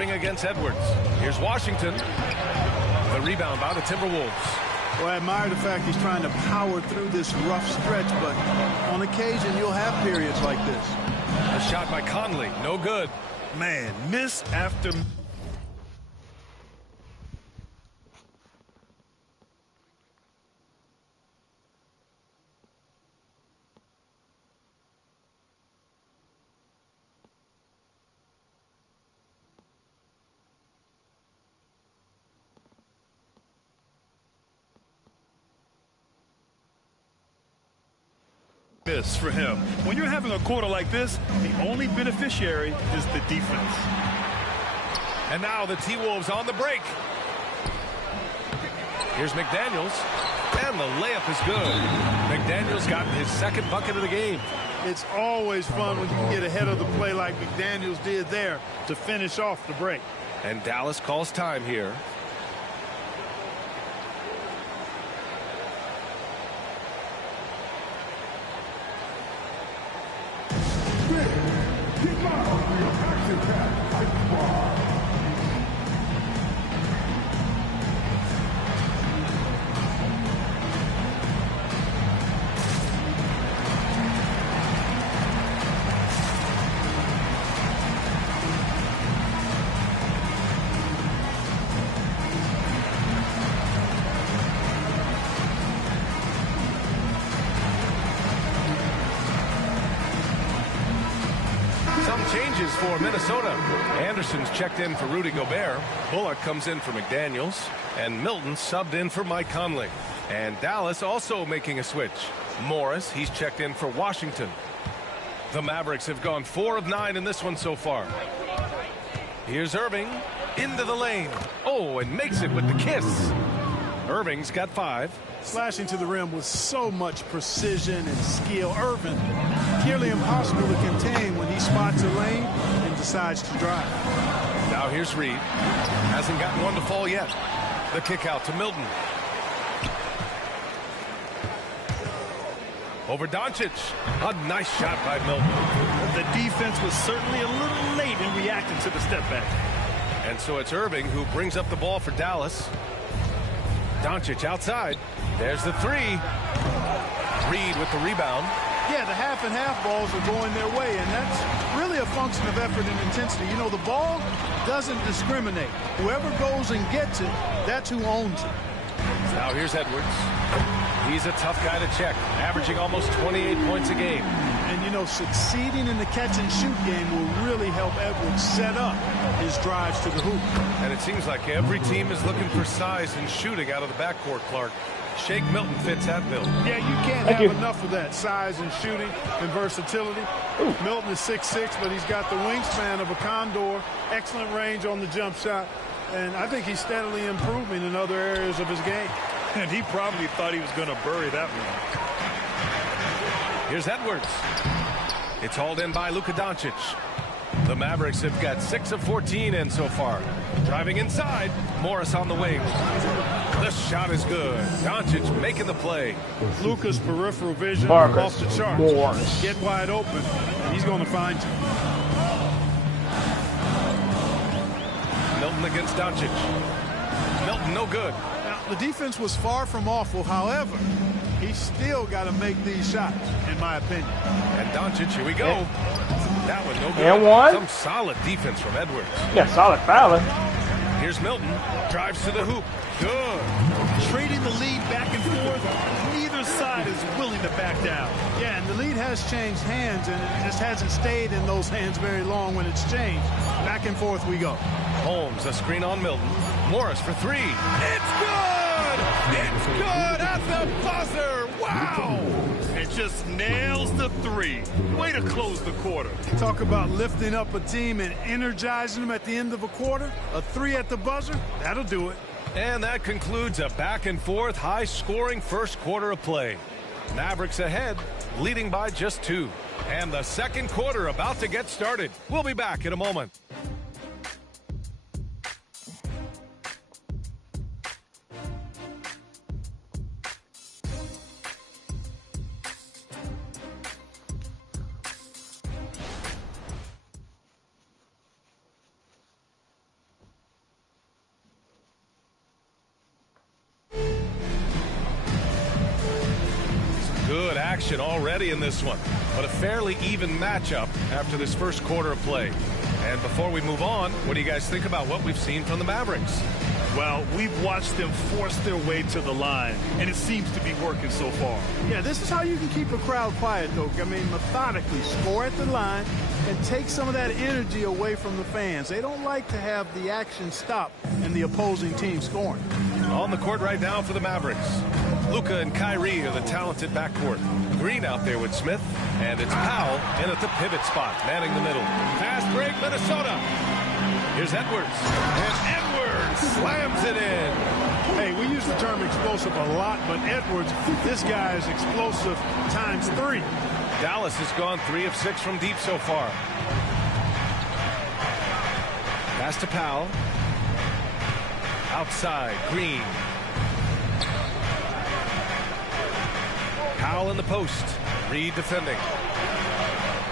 Serving against Edwards. Here's Washington. The rebound by the Timberwolves. Well, I admire the fact he's trying to power through this rough stretch, but on occasion you'll have periods like this. A shot by Conley, no good. Man, miss after... for him. When you're having a quarter like this, the only beneficiary is the defense. And now the T-Wolves on the break. Here's McDaniels, and the layup is good. McDaniels got his second bucket of the game. It's always fun when you can get ahead of the play like McDaniels did there to finish off the break. And Dallas calls time here. Changes for Minnesota. Anderson's checked in for Rudy Gobert. Bullock comes in for McDaniels. And Milton subbed in for Mike Conley. And Dallas also making a switch. Morris, he's checked in for Washington. The Mavericks have gone 4 of 9 in this one so far. Here's Irving into the lane. Oh, and makes it with the kiss. Irving's got 5. Slashing to the rim with so much precision and skill. Irving, nearly impossible to contain when he spots a lane and decides to drive. Now here's Reed. Hasn't gotten one to fall yet. The kick out to Milton. Over Doncic. A nice shot by Milton. The defense was certainly a little late in reacting to the step back. And so it's Irving who brings up the ball for Dallas. Doncic outside. There's the 3. Reed with the rebound. Yeah, the half and half balls are going their way, and that's really a function of effort and intensity. You know, the ball doesn't discriminate. Whoever goes and gets it, that's who owns it. Now here's Edwards. He's a tough guy to check, averaging almost 28 points a game. And, you know, succeeding in the catch-and-shoot game will really help Edwards set up his drives to the hoop. And it seems like every team is looking for size and shooting out of the backcourt, Clark. Shake Milton fits that bill. Yeah, you can't have enough of that size and shooting and versatility. Ooh. Milton is 6'6", but he's got the wingspan of a condor, excellent range on the jump shot, and I think he's steadily improving in other areas of his game. And he probably thought he was going to bury that one. Here's Edwards. It's hauled in by Luka Doncic. The Mavericks have got 6 of 14 in so far. Driving inside, Morris on the wing. The shot is good. Doncic making the play. Luka's peripheral vision Marcus off the charts. Morris. Get wide open, he's going to find you. Milton against Doncic. Milton no good. Now, the defense was far from awful. However, he's still got to make these shots, in my opinion. And Doncic, here we go. Yeah. That one no good. And one. Some solid defense from Edwards. Yeah, solid fouling. Here's Milton. Drives to the hoop. Good. Trading the lead back and forth. Neither side is willing to back down. Yeah, and the lead has changed hands, and it just hasn't stayed in those hands very long when it's changed. Back and forth we go. Holmes, a screen on Milton. Morris for 3. It's good! It's good at the buzzer! Wow! It just nails the 3. Way to close the quarter. Talk about lifting up a team and energizing them at the end of a quarter. A 3 at the buzzer, that'll do it. And that concludes a back-and-forth, high-scoring first quarter of play. Mavericks ahead, leading by just 2. And the second quarter about to get started. We'll be back in a moment. action already in this one, but a fairly even matchup after this first quarter of play. And before we move on, what do you guys think about what we've seen from the Mavericks? Well, we've watched them force their way to the line, and it seems to be working so far. Yeah, this is how you can keep a crowd quiet, though. I mean, methodically score at the line and take some of that energy away from the fans. They don't like to have the action stop and the opposing team scoring. On the court right now for the Mavericks, Luka and Kyrie are the talented backcourt. Green out there with Smith, and it's Powell in at the pivot spot, manning the middle. Fast break, Minnesota. Here's Edwards, and Edwards slams it in. Hey, we use the term explosive a lot, but Edwards, this guy is explosive times 3. Dallas has gone 3 of 6 from deep so far. Pass to Powell. Outside, Green. Powell in the post. Reed defending.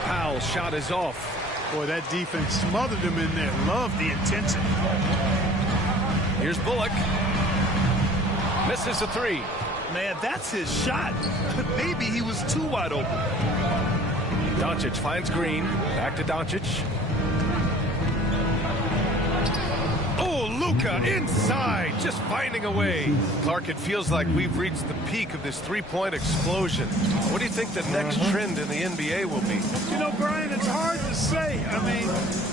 Powell's shot is off. Boy, that defense smothered him in there. Love the intensity. Here's Bullock. Misses a 3. Man, that's his shot. Maybe he was too wide open. Doncic finds Green. Back to Doncic. Oh, Luka inside, just finding a way. Clark, it feels like we've reached the peak of this three-point explosion. What do you think the next trend in the NBA will be? You know, Brian, it's hard to say. I mean,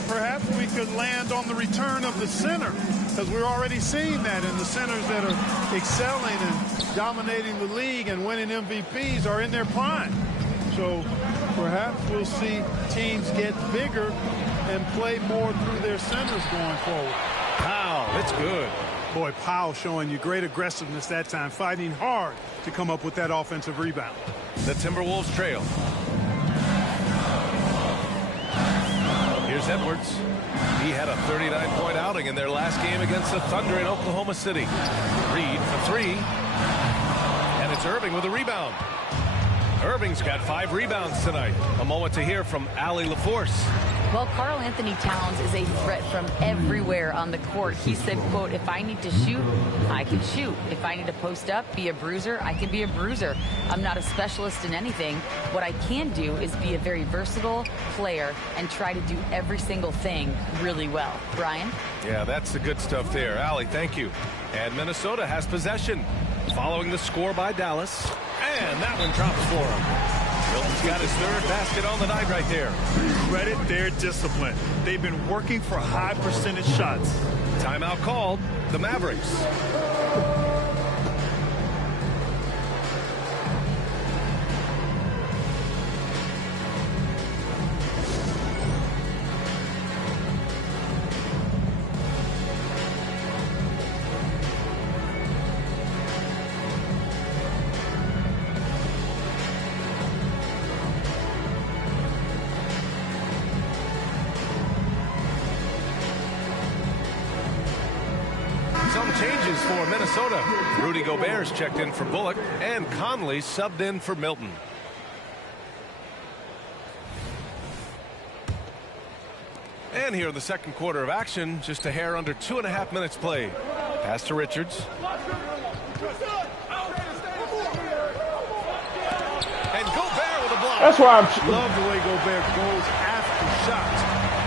perhaps we could land on the return of the center, because we're already seeing that, and the centers that are excelling and dominating the league and winning MVPs are in their prime. So perhaps we'll see teams get bigger and play more through their centers going forward. Powell, it's good. Boy, Powell showing you great aggressiveness that time, fighting hard to come up with that offensive rebound. The Timberwolves trail. Here's Edwards. He had a 39-point outing in their last game against the Thunder in Oklahoma City. Reed for 3. And it's Irving with a rebound. Irving's got 5 rebounds tonight. A moment to hear from Allie LaForce. Well, Karl Anthony Towns is a threat from everywhere on the court. He said, quote, if I need to shoot, I can shoot. If I need to post up, be a bruiser, I can be a bruiser. I'm not a specialist in anything. What I can do is be a very versatile player and try to do every single thing really well. Brian? Yeah, that's the good stuff there. Allie, thank you. And Minnesota has possession following the score by Dallas. And that one drops for him. Milton's got his 3rd basket on the night right there. Credit their discipline. They've been working for high percentage shots. Timeout called. The Mavericks. Some changes for Minnesota. Rudy Gobert's checked in for Bullock, and Conley subbed in for Milton. And here in the second quarter of action, just a hair under 2.5 minutes played. Pass to Richards. And Gobert with a block. That's why I'm Love the way Gobert goes after shots.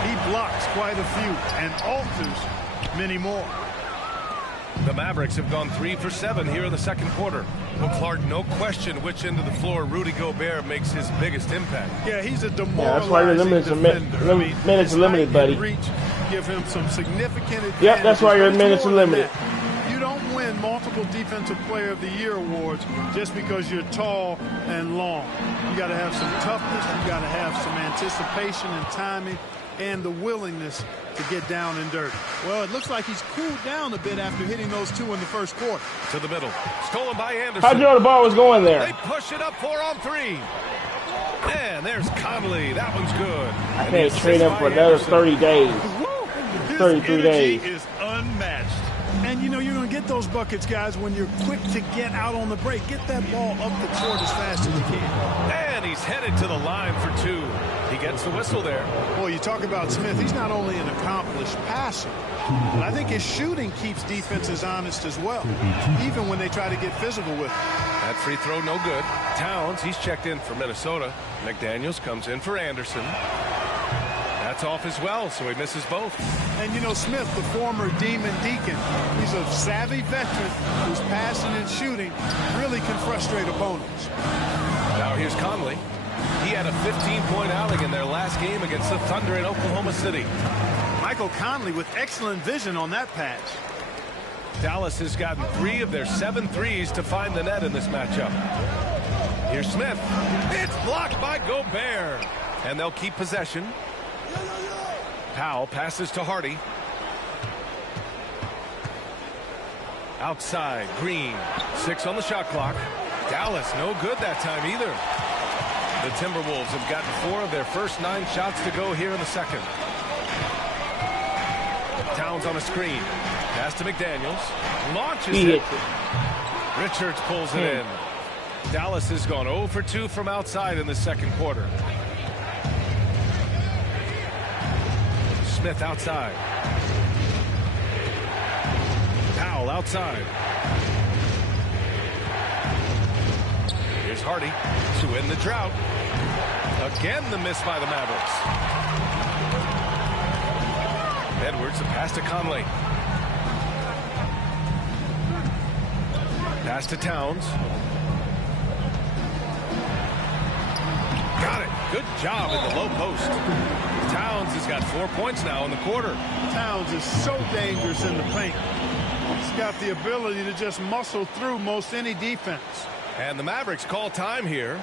He blocks quite a few and alters many more. The Mavericks have gone 3 for 7 here in the second quarter. Well, Clark, no question which end of the floor Rudy Gobert makes his biggest impact. Yeah, he's a demoralizing that's why your minutes are limited, buddy. Reach, give him some significant advantage. Yep, that's why your minutes are limited. You don't win multiple Defensive Player of the Year awards just because you're tall and long. You got to have some toughness. You got to have some anticipation and timing and the willingness to get down and dirty. Well, it looks like he's cooled down a bit after hitting those 2 in the first quarter. To the middle. Stolen by Anderson. How'd you know the ball was going there? They push it up 4 on 3. And there's Conley. That one's good. I can't trade him for another 30 days. 33 days. Is unmatched. And, you know, you're going to get those buckets, guys, when you're quick to get out on the break. Get that ball up the court as fast as you can. And he's headed to the line for 2. He gets the whistle there. Boy, you talk about Smith. He's not only an accomplished passer, but I think his shooting keeps defenses honest as well, even when they try to get physical with him. That free throw no good. Towns, he's checked in for Minnesota. McDaniels comes in for Anderson. That's off as well, so he misses both. And you know, Smith, the former Demon Deacon, he's a savvy veteran whose passing and shooting really can frustrate opponents. Now here's Conley. He had a 15-point outing in their last game against the Thunder in Oklahoma City. Michael Conley with excellent vision on that pass. Dallas has gotten 3 of their 7 threes to find the net in this matchup. Here's Smith. It's blocked by Gobert. And they'll keep possession. Powell passes to Hardy. Outside, Green. 6 on the shot clock. Dallas no good that time either. The Timberwolves have gotten 4 of their first 9 shots to go here in the second. Towns on a screen. Pass to McDaniels. Launches it. Richards pulls it in. Dallas has gone 0 for 2 from outside in the second quarter. Smith outside. Powell outside. Here's Hardy to end the drought. Again the miss by the Mavericks. Edwards, a pass to Conley. Pass to Towns. Got it. Good job in the low post. Towns has got 4 points now in the quarter. Towns is so dangerous in the paint. He's got the ability to just muscle through most any defense. And the Mavericks call time here.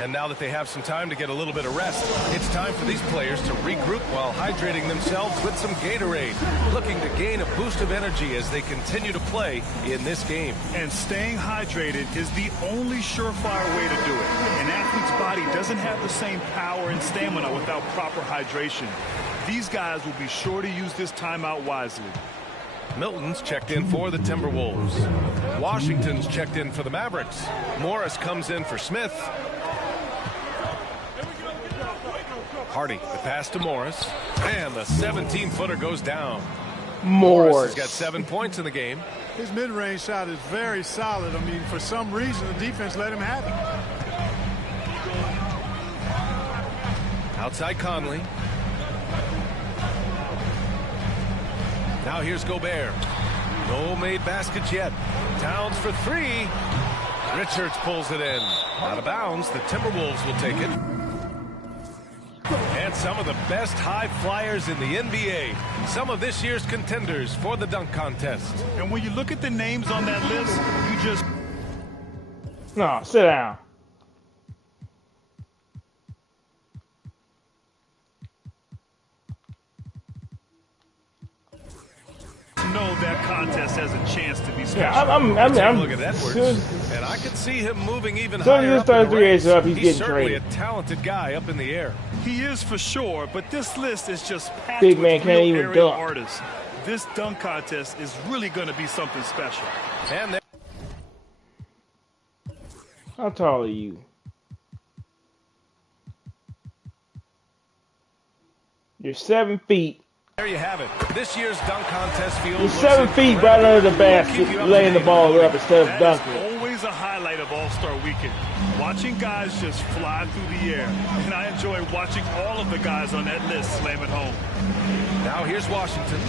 And now that they have some time to get a little bit of rest, it's time for these players to regroup while hydrating themselves with some Gatorade, looking to gain a boost of energy as they continue to play in this game. And staying hydrated is the only surefire way to do it. An athlete's body doesn't have the same power and stamina without proper hydration. These guys will be sure to use this timeout wisely. Milton's checked in for the Timberwolves. Washington's checked in for the Mavericks. Morris comes in for Smith. Hardy, the pass to Morris. And the 17-footer goes down. Morris has got 7 points in the game. His mid-range shot is very solid. I mean, for some reason, the defense let him have it. Outside Conley. Now here's Gobert. No made baskets yet. Towns for 3. Richards pulls it in. Out of bounds. The Timberwolves will take it. And some of the best high flyers in the NBA. Some of this year's contenders for the dunk contest. And when you look at the names on that list, you just... No, sit down. know that contest has a chance to be special. Yeah, I'm look at Edwards, and I could see him moving even higher higher up. In the race. He's certainly traded. a talented guy up in the air. He is for sure, but this list is just packed Big with man can't real even aerial dunk. artists. This dunk contest is really going to be something special. And how tall are you? You're 7 feet. there you have it. This year's dunk contest field. You're 7 feet right under the basket, laying the ball up instead of That dunking. is always a highlight of All-Star Weekend. Watching guys just fly through the air. And I enjoy watching all of the guys on that list slam it home. Now here's Washington,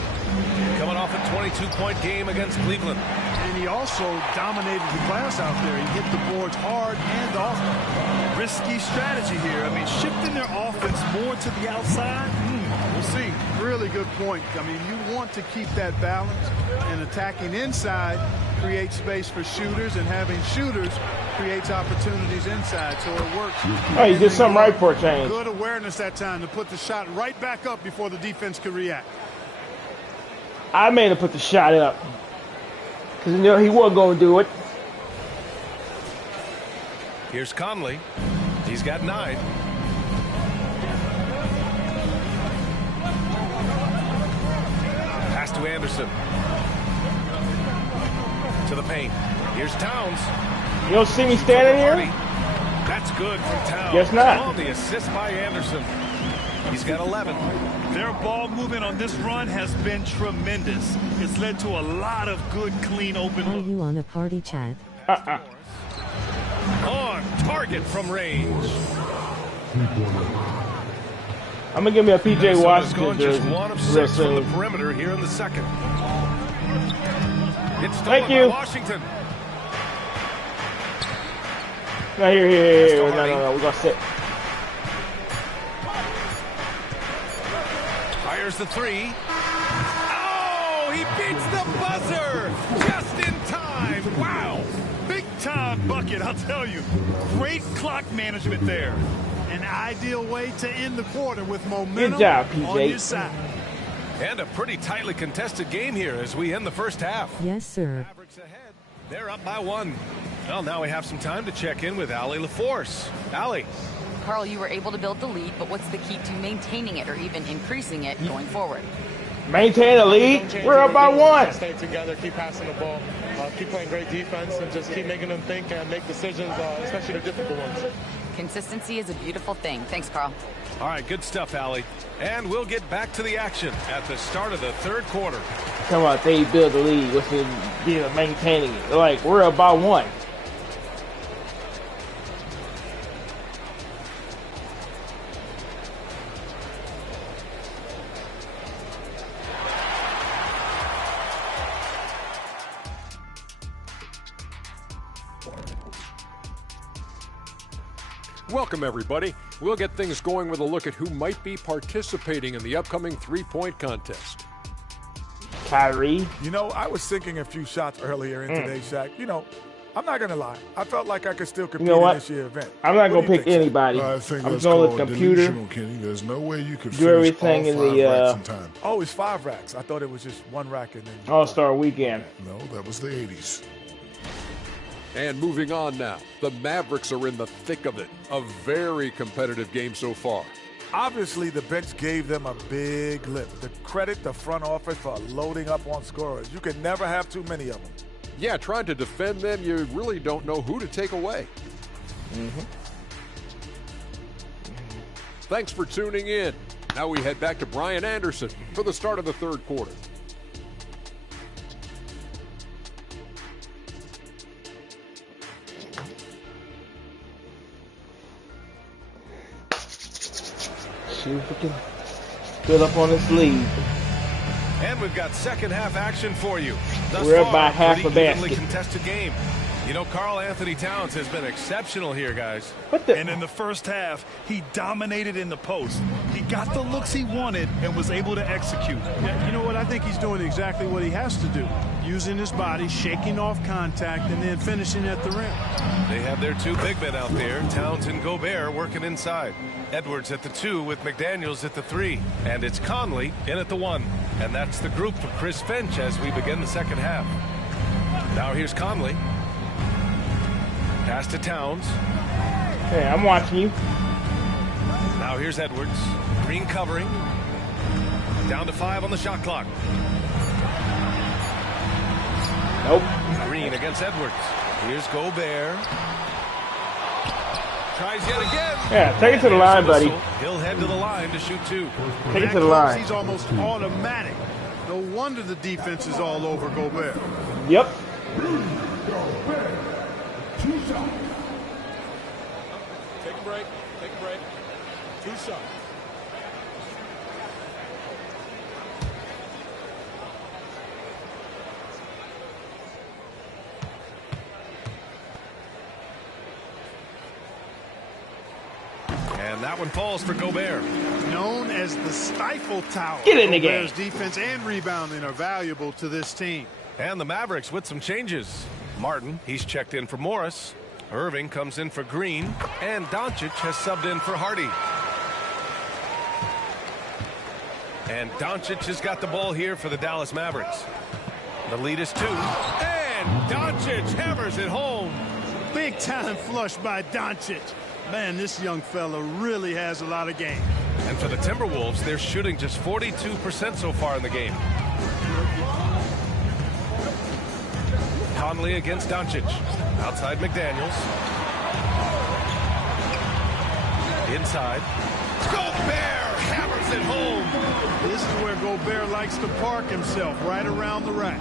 coming off a 22-point game against Cleveland. And he also dominated the glass out there. He hit the boards hard and often. Risky strategy here. I mean, shifting their offense more to the outside. We'll see. Really good point. I mean, you want to keep that balance, and attacking inside creates space for shooters, and having shooters creates opportunities inside, so it works. Oh, you did something right for a change. Good awareness that time to put the shot right back up before the defense could react. I made him put the shot up because you know he wasn't going to do it. Here's Conley. He's got 9. Pass to Anderson. To the paint. Here's Towns. You don't see me standing Hardy. here? That's good from Towns. Guess not. Oh, the assist by Anderson. He's got 11. Their ball movement on this run has been tremendous. It's led to a lot of good, clean, open Are looks. you on a party chat? On target from range. I'm gonna give me a PJ Minnesota's Washington going jersey. just 1 of Real 6 from the soon. perimeter here in the second. It's stolen Thank by you. Washington. No, here. No. We're gonna sit. Fires the 3. Oh, he beats the buzzer just in time. Wow. Big time bucket, I'll tell you. Great clock management there. An ideal way to end the quarter with momentum Good job, PJ. on your side. And a pretty tightly contested game here as we end the first half. Yes, sir. Mavericks ahead. They're up by 1. Well, now we have some time to check in with Allie LaForce. Allie. Carl, you were able to build the lead, but what's the key to maintaining it or even increasing it going forward? Maintain the lead. We're up by 1. Stay together, keep passing the ball, keep playing great defense, and just keep making them think and make decisions, especially the difficult ones. Consistency is a beautiful thing. Thanks, Carl. All right, good stuff, Allie. And we'll get back to the action at the start of the third quarter. Come on, they build the lead. What's the deal of maintaining it? Like, we're up by 1. Welcome, everybody. We'll get things going with a look at who might be participating in the upcoming three-point contest. Kyrie. You know, I was sinking a few shots earlier in today's Shaq. You know, I'm not going to lie. I felt like I could still compete You know what? in this year's event. I'm not What gonna do you pick think, Shaq? anybody. I think I'm that's going with called computer. delusional, Kenny. There's no way you could Do finish everything all in 5 the, racks in time. Oh, it's 5 racks. I thought it was just 1 rack and then. All-Star Weekend. No, that was the 80s. And moving on now, the Mavericks are in the thick of it. A very competitive game so far. Obviously, the bench gave them a big lift. To credit the front office for loading up on scorers. You can never have too many of them. Yeah, trying to defend them, you really don't know who to take away. Thanks for tuning in. Now we head back to Brian Anderson for the start of the third quarter. See if we can build up on this lead. And we've got second half action for you. Thus We're up far, by half pretty a basket. evenly contested game. You know, Karl Anthony Towns has been exceptional here, guys. What the? And in the first half, he dominated in the post. He got the looks he wanted and was able to execute. Yeah, you know what? I think he's doing exactly what he has to do. Using his body, shaking off contact, and then finishing at the rim. They have their 2 big men out there, Towns and Gobert, working inside. Edwards at the 2 with McDaniels at the 3. And it's Conley in at the 1. And that's the group for Chris Finch as we begin the second half. Now here's Conley. Pass to Towns. Hey, I'm watching you. Now here's Edwards. Green covering. Down to 5 on the shot clock. Nope. Green against Edwards. Here's Gobert. Tries yet again. Yeah, take it to the And line, there's the buddy. whistle. He'll head to the line to shoot 2. Take it to the line. He's almost automatic. No wonder the defense is all over Gobert. Yep. Take a break. 2 shots. And that one falls for Gobert. Known as the stifle tower. Get in the game. Gobert's defense and rebounding are valuable to this team. And the Mavericks with some changes. Martin, he's checked in for Morris. Irving comes in for Green. And Doncic has subbed in for Hardy. And Doncic has got the ball here for the Dallas Mavericks. The lead is 2. And Doncic hammers it home. Big time flush by Doncic. Man, this young fella really has a lot of game. And for the Timberwolves, they're shooting just 42% so far in the game. Conley against Doncic. Outside McDaniels. Inside. Gobert hammers it home. This is where Gobert likes to park himself, right around the rack.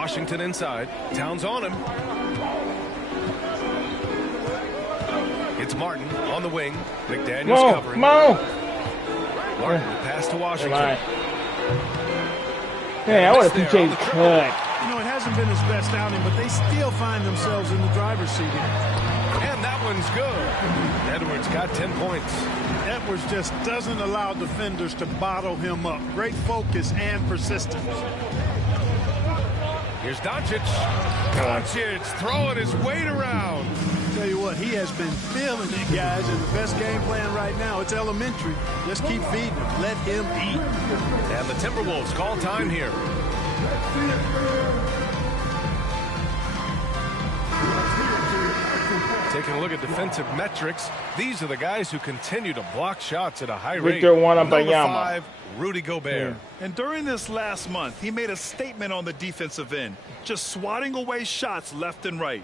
Washington inside. Towns on him. It's Martin on the wing. McDaniels covering. Come on. Martin, the pass to Washington. Hey, I want to PJ cut. You know, it hasn't been his best outing, but they still find themselves in the driver's seat here. And that one's good. Edwards got 10 points. Edwards just doesn't allow defenders to bottle him up. Great focus and persistence. Here's Doncic. Doncic throwing his weight around. Tell you what, he has been feeling it, guys, and the best game plan right now, it's elementary. Just keep feeding him. Let him eat. And the Timberwolves call time here. Taking a look at defensive metrics, these are the guys who continue to block shots at a high rate. Victor Number 5, Rudy Gobert. And during this last month, he made a statement on the defensive end, just swatting away shots left and right.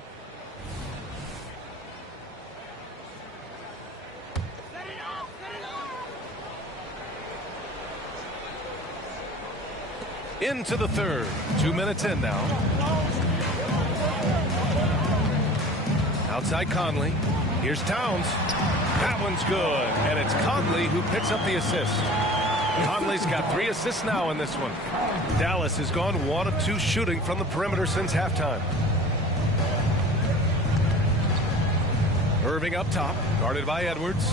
Into the third. 2 minutes in now. Outside Conley. Here's Towns. That one's good. And it's Conley who picks up the assist. Conley's got 3 assists now in this one. Dallas has gone 1 of 2 shooting from the perimeter since halftime. Irving up top. Guarded by Edwards.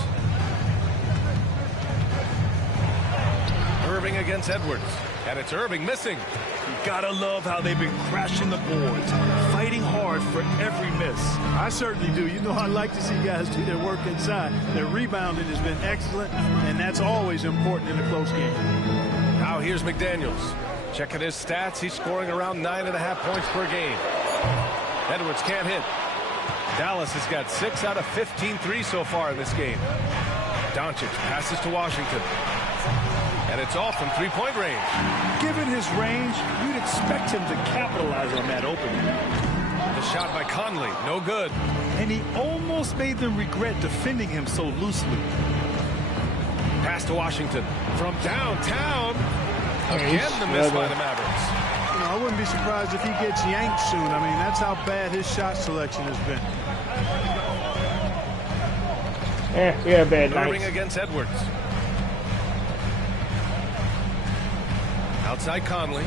Irving against Edwards. And it's Irving missing. You gotta love how they've been crashing the boards, fighting hard for every miss. I certainly do. You know, I like to see guys do their work inside. Their rebounding has been excellent, and that's always important in a close game. Now here's McDaniels. Checking his stats. He's scoring around 9.5 points per game. Edwards can't hit. Dallas has got 6 out of 15 threes so far in this game. Doncic passes to Washington. And it's off from three-point range. Given his range, you'd expect him to capitalize on that opening. The shot by Conley, no good. And he almost made them regret defending him so loosely. Pass to Washington from downtown. Again, the miss by the Mavericks. You know, I wouldn't be surprised if he gets yanked soon. I mean, that's how bad his shot selection has been. We had a bad night. Irving against Edwards. Outside Conley.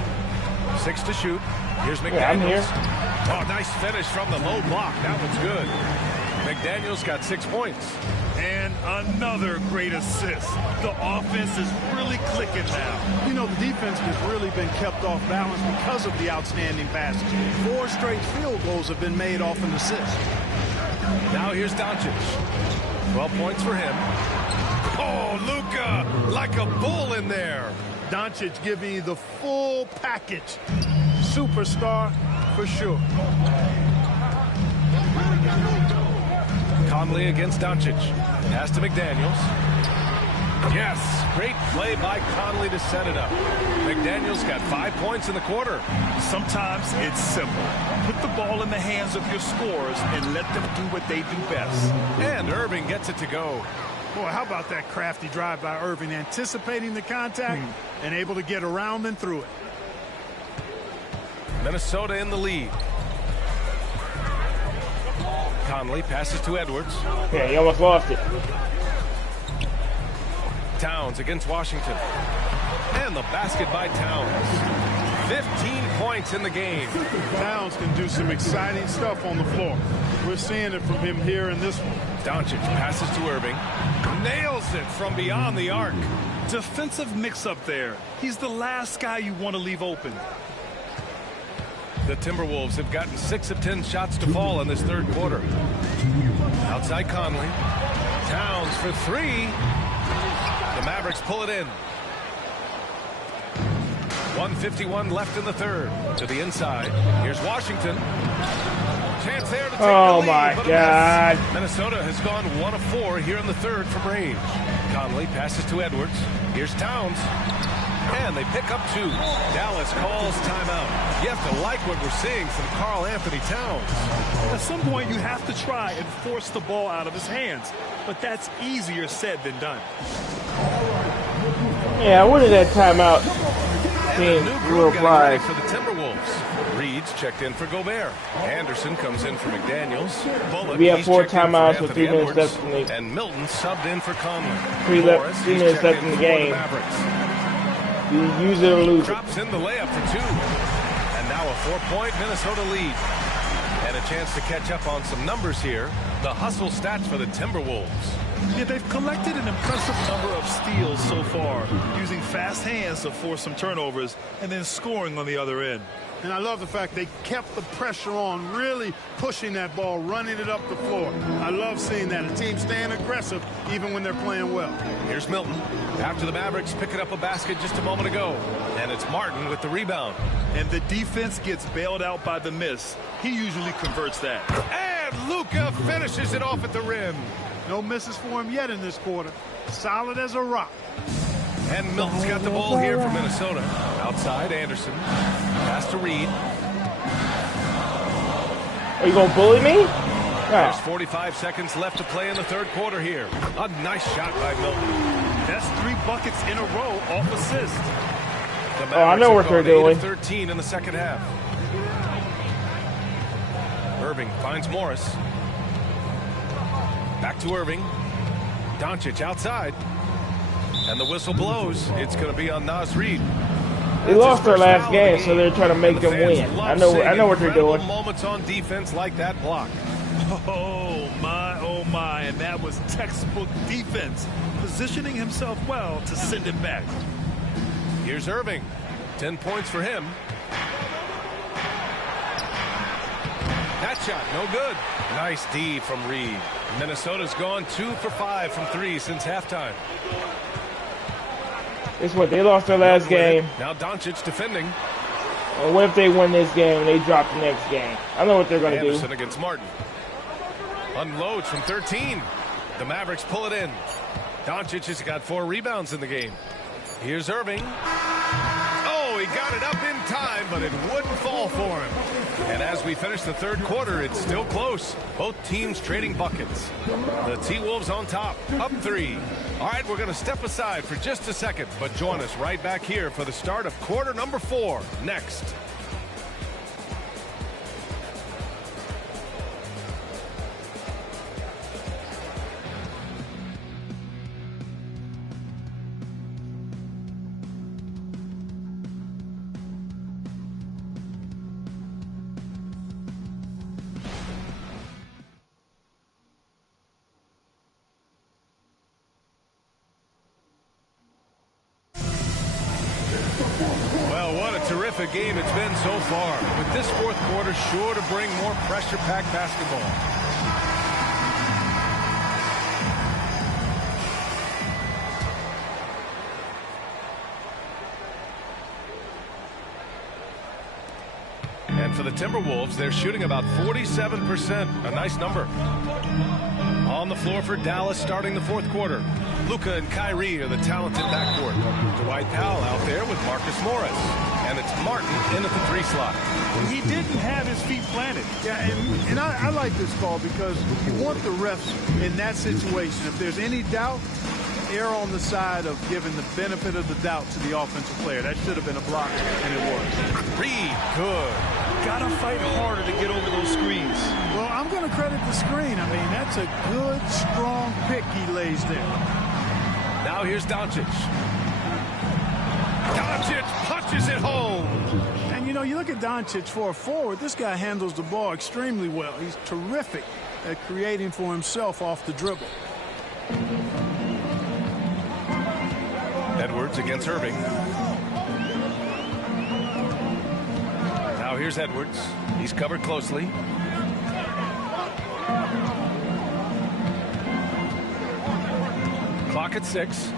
6 to shoot. Here's McDaniels. Yeah, I'm here. Oh, nice finish from the low block. That one's good. McDaniels got 6 points. And another great assist. The offense is really clicking now. You know, the defense has really been kept off balance because of the outstanding passes. 4 straight field goals have been made off an assist. Now here's Doncic. 12 points for him. Oh, Luka, like a bull in there. Doncic giving you the full package. Superstar for sure. Conley against Doncic. Pass to McDaniels. Yes, great play by Conley to set it up. McDaniels got 5 points in the quarter. Sometimes it's simple. Put the ball in the hands of your scorers and let them do what they do best. And Irving gets it to go. Boy, how about that crafty drive by Irving, anticipating the contact and able to get around and through it. Minnesota in the lead. Conley passes to Edwards. Yeah, he almost lost it. Towns against Washington. And the basket by Towns. 15 points in the game. Towns can do some exciting stuff on the floor. We're seeing it from him here in this one. Doncic passes to Irving. Nails it from beyond the arc. Defensive mix-up there. He's the last guy you want to leave open. The Timberwolves have gotten 6 of 10 shots to fall in this third quarter. Outside Conley. Towns for 3. The Mavericks pull it in. 1:51 left in the third. To the inside. Here's Washington. Chance there to take the lead. My God. Minnesota has gone 1 of 4 here in the third from range. Conley passes to Edwards. Here's Towns. And they pick up 2. Dallas calls timeout. You have to like what we're seeing from Karl Anthony Towns. At some point, you have to try and force the ball out of his hands. But that's easier said than done. Yeah, what is that timeout? And a new groove getting ready for the Timberwolves. Reed Reed's checked in for Gobert. Anderson comes in for McDaniels. Bullock, We have he's 4 checked in for timeouts with Anthony 3 minutes Edwards. left in the And Milton subbed in for Conley. 3 Morris, minutes he's left checked in the for game. Mavericks. You use it or lose it. Drops in the layup for 2. And now a 4-point Minnesota lead. And a chance to catch up on some numbers here. The hustle stats for the Timberwolves. Yeah, they've collected an impressive number of steals so far, using fast hands to force some turnovers and then scoring on the other end. And I love the fact they kept the pressure on, really pushing that ball, running it up the floor. I love seeing that. A team staying aggressive even when they're playing well. Here's Milton. After the Mavericks picking up a basket just a moment ago. And it's Martin with the rebound. And the defense gets bailed out by the miss. He usually converts that. And Luka finishes it off at the rim. No misses for him yet in this quarter. Solid as a rock. And Milton's got the ball here for Minnesota. Outside, Anderson. Pass to Reed. Are you going to bully me? There's 45 seconds left to play in the third quarter here. A nice shot by Milton. That's 3 buckets in a row off assist. The I know what they're doing. 13 in the second half. Irving finds Morris. Back to Irving. Doncic outside. And the whistle blows. It's going to be on Naz Reid. They lost their last game, so they're trying to make them win. I know what they're doing. Moments on defense like that block. Oh my, and that was textbook defense, positioning himself well to send it back. Here's Irving. 10 points for him. That shot, no good. Nice D from Reed. Minnesota's gone 2 for 5 from 3 since halftime. It's what they lost their last game. Now Doncic defending. And what if they win this game and they drop the next game? I know what they're going to do. Anderson against Martin. Unloads from 13. The Mavericks pull it in. Doncic has got 4 rebounds in the game. Here's Irving. Oh, he got it up in time, but it wouldn't fall for him. And as we finish the third quarter, it's still close. Both teams trading buckets. The T-Wolves on top, up 3. All right, we're going to step aside for just a second, but join us right back here for the start of quarter number 4 next. Terrific game it's been so far, with this fourth quarter sure to bring more pressure-packed basketball. And for the Timberwolves, they're shooting about 47%, a nice number. On the floor for Dallas starting the fourth quarter. Luka and Kyrie are the talented backcourt. Dwight Powell out there with Marcus Morris. And it's Martin in at the 3 slot. He didn't have his feet planted. Yeah, and I like this call because you want the refs in that situation. If there's any doubt, err on the side of giving the benefit of the doubt to the offensive player. That should have been a block, and it was. Reed, good. Gotta fight harder to get over those screens. Well, I'm going to credit the screen. I mean, that's a good, strong pick he lays there. Now here's Doncic. Doncic punches it home. And, you know, you look at Doncic for a forward, this guy handles the ball extremely well. He's terrific at creating for himself off the dribble. Edwards against Irving. Now here's Edwards. He's covered closely. Clock at 6.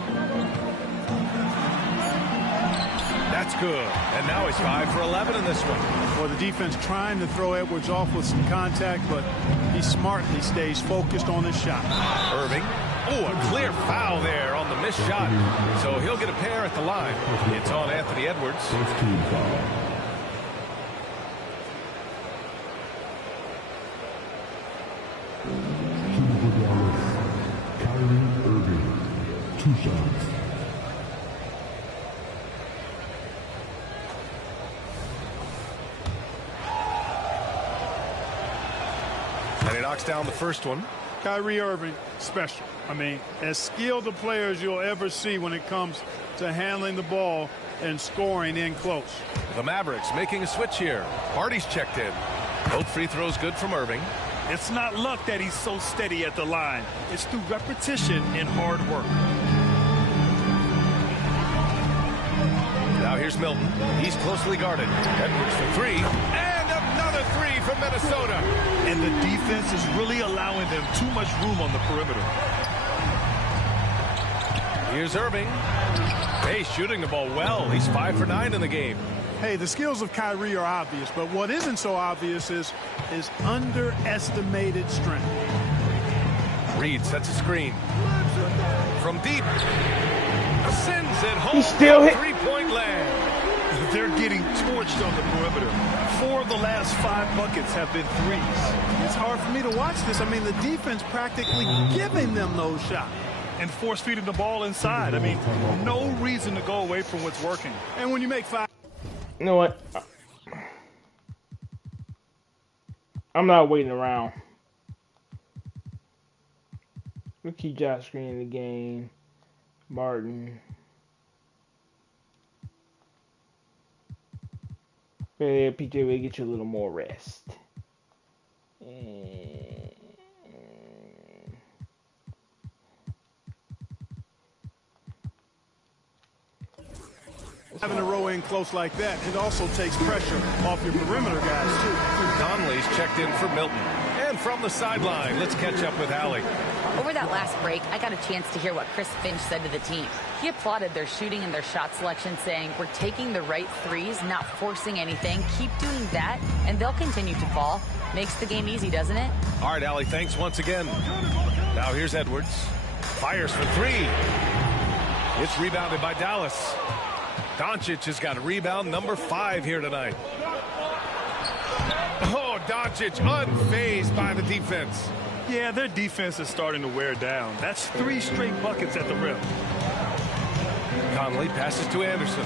That's good. And now he's 5 for 11 in this one. Well, the defense trying to throw Edwards off with some contact, but he smartly stays focused on his shot. Irving. Oh, a clear foul there on the missed shot. So he'll get a pair at the line. It's on Anthony Edwards. Irving, 2 shots. knocks down the first one. Kyrie Irving, special. I mean, as skilled a player as you'll ever see when it comes to handling the ball and scoring in close. The Mavericks making a switch here. Hardy's checked in. Both free throws good from Irving. It's not luck that he's so steady at the line. It's through repetition and hard work. Now here's Milton. He's closely guarded. Edwards for three. And another three from Minnesota. And the defense is really allowing them too much room on the perimeter. Here's Irving. Hey, shooting the ball well. He's 5 for 9 in the game. Hey, the skills of Kyrie are obvious, but what isn't so obvious is his underestimated strength. Reed sets a screen. From deep. Sends it home. He still hit. Three-point land. They're getting torched on the perimeter. 4 of the last 5 buckets have been threes. It's hard for me to watch this. I mean, the defense practically giving them those shots. And force feeding the ball inside. I mean, no reason to go away from what's working. And when you make 5. You know what? I'm not waiting around. We'll keep Josh Green in the game. Martin. Yeah, PJ will get you a little more rest. Having a row in close like that, it also takes pressure off your perimeter guys, too. Conley's checked in for Milton. And from the sideline, let's catch up with Allie. Over that last break, I got a chance to hear what Chris Finch said to the team. He applauded their shooting and their shot selection, saying, we're taking the right threes, not forcing anything. Keep doing that, and they'll continue to fall. Makes the game easy, doesn't it? All right, Allie, thanks once again. Now here's Edwards. Fires for three. It's rebounded by Dallas. Doncic has got rebound number 5 here tonight. Oh, Doncic unfazed by the defense. Yeah, their defense is starting to wear down. That's 3 straight buckets at the rim. Conley passes to Anderson.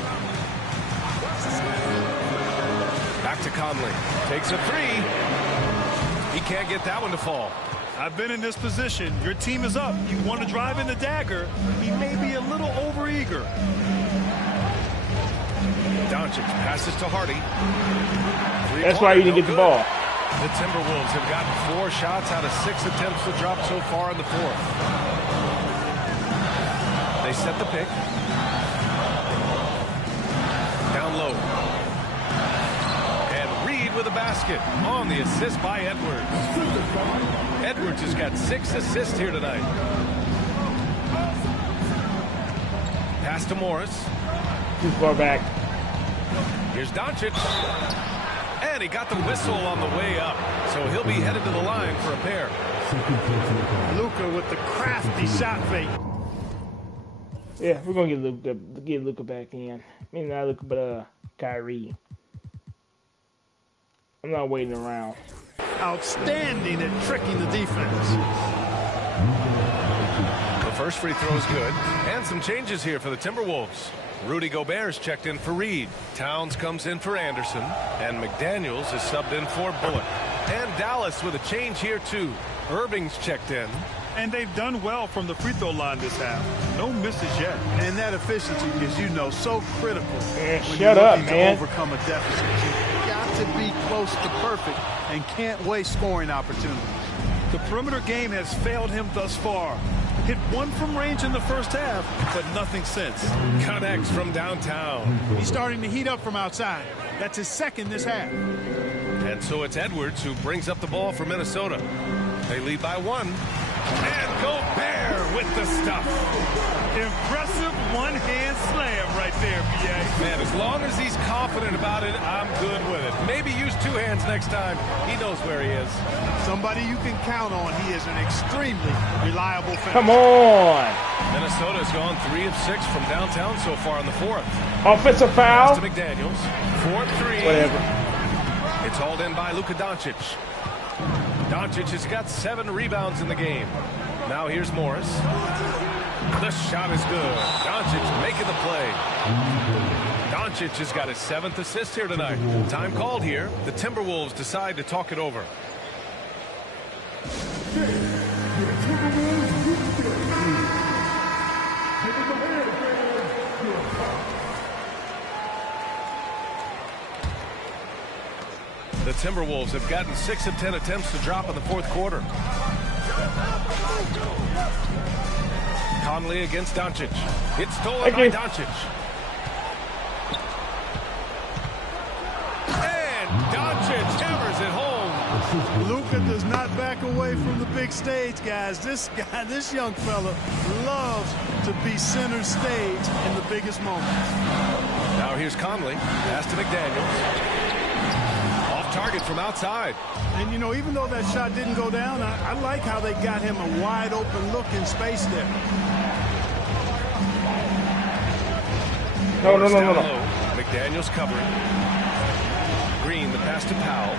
Back to Conley. Takes a 3. He can't get that one to fall. I've been in this position. Your team is up. You want to drive in the dagger. He may be a little overeager. Doncic passes to Hardy. That's why you didn't get the ball. The Timberwolves have gotten 4 shots out of 6 attempts to drop so far in the 4th. They set the pick. Down low. And Reed with a basket on the assist by Edwards. Edwards has got 6 assists here tonight. Pass to Morris. Too far back. Here's Doncic. And he got the whistle on the way up. So he'll be headed to the line for a pair. Luka with the crafty shot fake. Yeah, we're going to get Luka back in. Maybe not Luka, but Kyrie. I'm not waiting around. Outstanding at tricking the defense. The first free throw is good. And some changes here for the Timberwolves. Rudy Gobert's checked in for Reed. Towns comes in for Anderson. And McDaniels is subbed in for Bullock. And Dallas with a change here, too. Irving's checked in. And they've done well from the free throw line this half. No misses yet. And that efficiency is, you know, so critical. Man, when shut you're up, looking man. to overcome a deficit. You've got to be close to perfect and can't waste scoring opportunities. The perimeter game has failed him thus far. Hit 1 from range in the first half, but nothing since. Connects from downtown. He's starting to heat up from outside. That's his 2nd this half. And so it's Edwards who brings up the ball for Minnesota. They lead by 1. And Gobert with the stuff. Impressive one-hand slam right there, BA. Man, as long as he's confident about it, I'm good with it. Maybe use 2 hands next time. He knows where he is. Somebody you can count on. He is an extremely reliable finisher. Come on. Minnesota's gone 3 of 6 from downtown so far in the 4th. Offensive foul. Pass to McDaniels. 4-3. Whatever. It's hauled in by Luka Doncic. Doncic has got 7 rebounds in the game. Now here's Morris. The shot is good. Doncic making the play. Doncic has got his 7th assist here tonight. Time called here. The Timberwolves decide to talk it over. The Timberwolves have gotten 6 of 10 attempts to drop in the fourth quarter. Conley against Doncic. It's stolen by Doncic. And Doncic hammers it home. Luka does not back away from the big stage, guys. This young fella loves to be center stage in the biggest moments. Now here's Conley. Pass to McDaniels. Target from outside. And, you know, even though that shot didn't go down, I like how they got him a wide open look in space there. No. McDaniels covering. Green, the pass to Powell.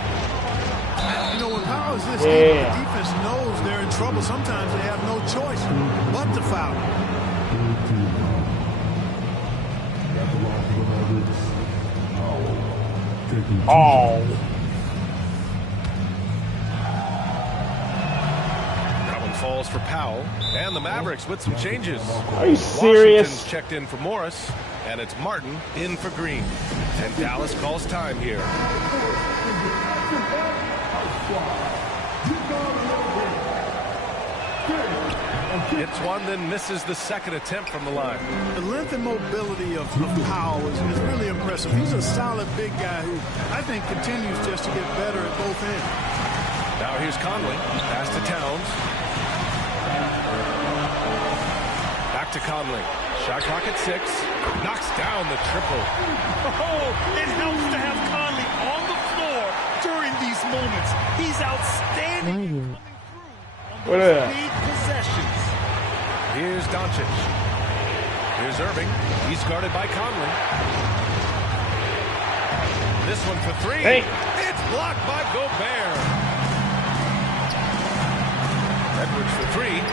You know, when Powell is this deep, the defense knows they're in trouble. Sometimes they have no choice but to foul. Oh. Falls for Powell, and the Mavericks with some changes. Are you serious? Washington's checked in for Morris, and it's Martin in for Green. And Dallas calls time here. Hits one, then misses the second attempt from the line. The length and mobility of Powell is really impressive. He's a solid big guy who I think continues just to get better at both ends. Now here's Conley. Pass to Towns. Back to Conley. Shot clock at 6. Knocks down the triple. Oh, it helps to have Conley on the floor during these moments. He's outstanding. What is that? Big possessions. Here's Doncic. Here's Irving. He's guarded by Conley. This one for 3. Hey. It's blocked by Gobert. Edwards for 3.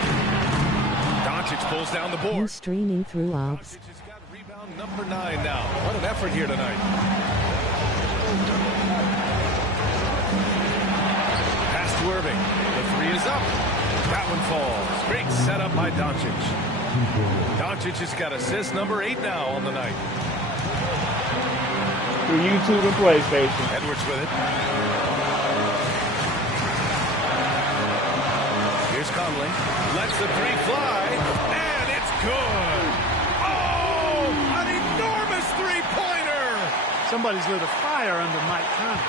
Doncic pulls down the board. Streaming through ops. Doncic has got rebound number 9 now. What an effort here tonight. Pass to Irving. The 3 is up. That one falls. Great setup by Doncic. Doncic has got assist number 8 now on the night. Through YouTube and PlayStation. Edwards with it. Here's Conley. Lets the 3 fly. And it's good. Oh, an enormous three-pointer. Somebody's lit a fire under Mike Conley.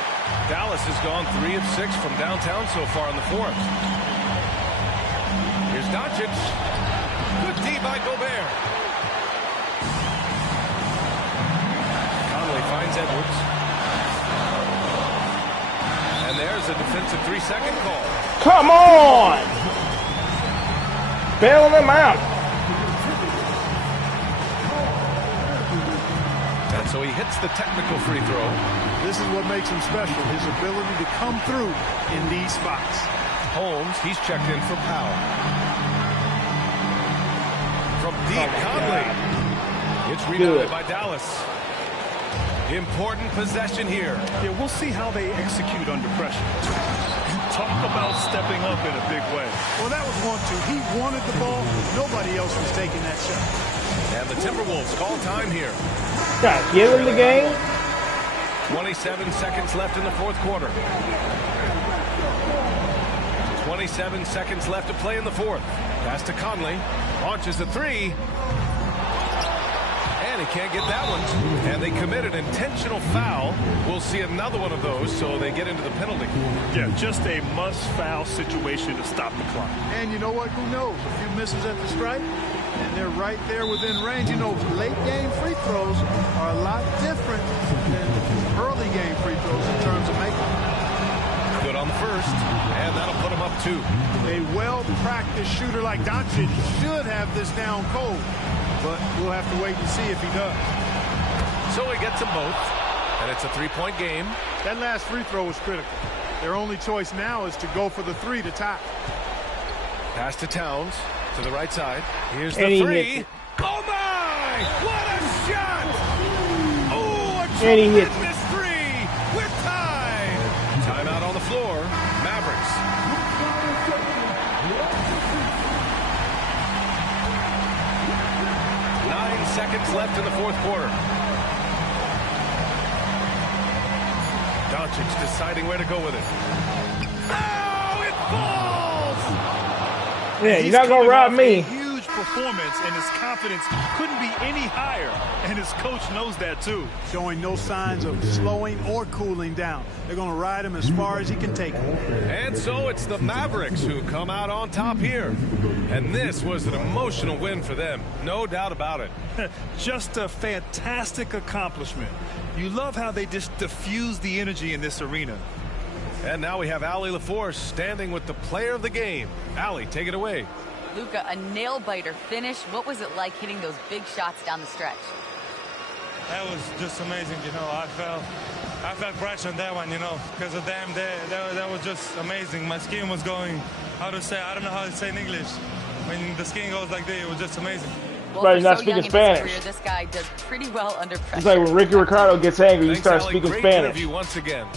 Dallas has gone 3 of 6 from downtown so far in the fourth. Here's Doncic. Good D by Gobert. Conley finds Edwards. And there's a defensive 3-second call. Come on! Bail them out. And so he hits the technical free throw. This is what makes him special, his ability to come through in these spots. Holmes, he's checked in for Powell. From deep, Conley. It's rebounded by Dallas. Important possession here. Yeah, we'll see how they execute under pressure. Talk about stepping up in a big way. Well, that was 1-2. He wanted the ball. Nobody else was taking that shot. And the Timberwolves call time here. God, give him the game. 27 seconds left in the fourth quarter. 27 seconds left to play in the fourth. Pass to Conley. Launches the 3. And he can't get that one. And they commit an intentional foul. We'll see another one of those, so they get into the penalty. Yeah, just a must-foul situation to stop the clock. And you know what? Who knows? A few misses at the stripe, and they're right there within range. You know, late-game free throws are a lot different than early-game free throws in terms of making them. Good on the first, and that'll put him up 2. A well-practiced shooter like Doncic should have this down cold. But we'll have to wait and see if he does. So he gets them both, and it's a 3-point game. That last free throw was critical. Their only choice now is to go for the 3 to tie. Pass to Towns to the right side. Here's And the he 3. hits it. Oh, my! What a shot! Oh, a And he hits tremendous 3! We're tied! Timeout on the floor. Mavericks. seconds left in the fourth quarter. Doncic deciding where to go with it. Oh, it falls! Yeah, you're not going to rob me. Huge performance, and his confidence couldn't be any higher, and his coach knows that too. Showing no signs of slowing or cooling down. They're going to ride him as far as he can take him. And so it's the Mavericks who come out on top here. And this was an emotional win for them, no doubt about it. Just a fantastic accomplishment. You love how they just diffuse the energy in this arena. And now we have Allie LaForce standing with the player of the game. Allie, take it away. Luka, a nail-biter finish. What was it like hitting those big shots down the stretch? That was just amazing, you know. I felt pressure on that one, you know, because of them. That was just amazing. My skin was going, I don't know how to say in English. When the skin goes like this, it was just amazing. Well, Right, he's not so speaking young in his Spanish. career, this guy does pretty well under pressure. It's like when Ricky Ricardo gets angry, he Thanks, starts Allie. speaking Great Spanish. interview once again.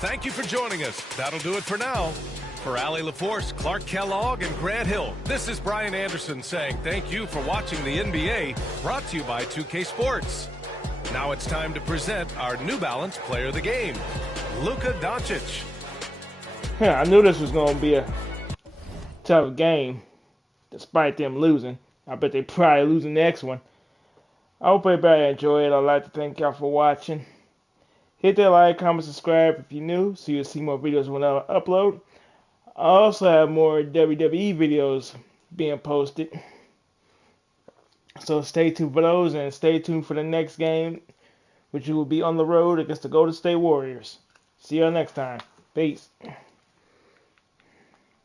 Thank you for joining us. That'll do it for now. For Allie LaForce, Clark Kellogg, and Grant Hill, this is Brian Anderson saying thank you for watching the NBA, brought to you by 2K Sports. Now it's time to present our New Balance Player of the Game, Luka Doncic. Yeah, I knew this was going to be a tough game, despite them losing. I bet they probably lose the next one. I hope everybody enjoyed it. I'd like to thank y'all for watching. Hit that like, comment, subscribe if you're new, so you'll see more videos when I upload. I also have more WWE videos being posted. So stay tuned for those, and stay tuned for the next game, which will be on the road against the Golden State Warriors. See y'all next time. Peace.